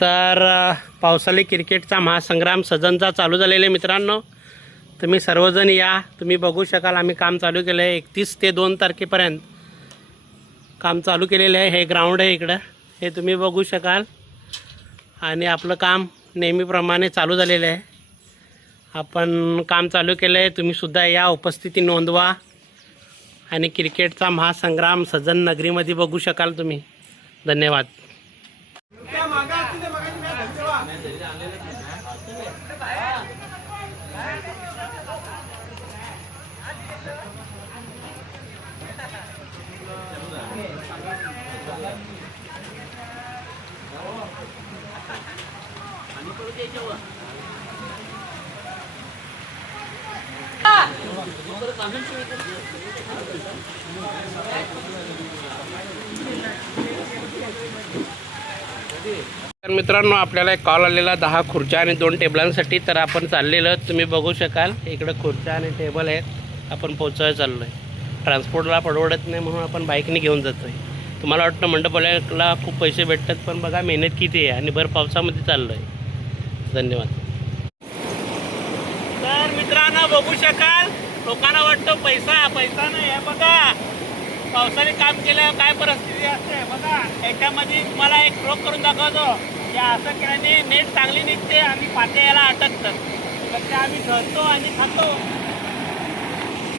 तर पावसाळी क्रिकेटचा महासंग्राम सजनचा चालू झालेला आहे मित्रांनो. तुम्ही सर्वजण या. तुम्ही बघू शकाल आम्ही काम चालू केलं आहे. 31 ते 2 तारखेपर्यंत काम चालू केलेलं आहे. हे ग्राउंड आहे इकडं, हे तुम्ही बघू शकाल. आणि आपलं काम नेहमीप्रमाणे चालू झालेलं आहे. आपण काम चालू केलं आहे. तुम्हीसुद्धा या, उपस्थिती नोंदवा. आणि क्रिकेटचा महासंग्राम सजन नगरीमध्ये बघू शकाल तुम्ही. धन्यवाद. तर मित्रांनो, आपल्याला एक कॉल आलेला 10 खुर्च्या आणि 2 टेबलांसाठी. तर आपण चाललेलं तुम्ही बघू शकाल. इकडं खुर्च्या आणि टेबल आहेत. आपण पोहोचायला चाललो आहे. ट्रान्सपोर्टला परवडत नाही म्हणून आपण बाईकने घेऊन जातो आहे. तुम्हाला वाटतं मंडपवाल्याला खूप पैसे भेटतात, पण बघा मेहनत किती आहे. आणि भर पावसामध्ये चाललो आहे. धन्यवाद. तर मित्रांनो बघू शकाल, लोकांना वाटतं पैसा पैसा नाही आहे. बघा पावसाने काम केलं काय परिस्थिती असते बघा. याच्यामध्ये तुम्हाला एक प्रयोग करून दाखवतो. या असं केल्याने नेट चांगली निघते आणि पाते याला अटकतात. तर ते आम्ही धरतो आणि खातो.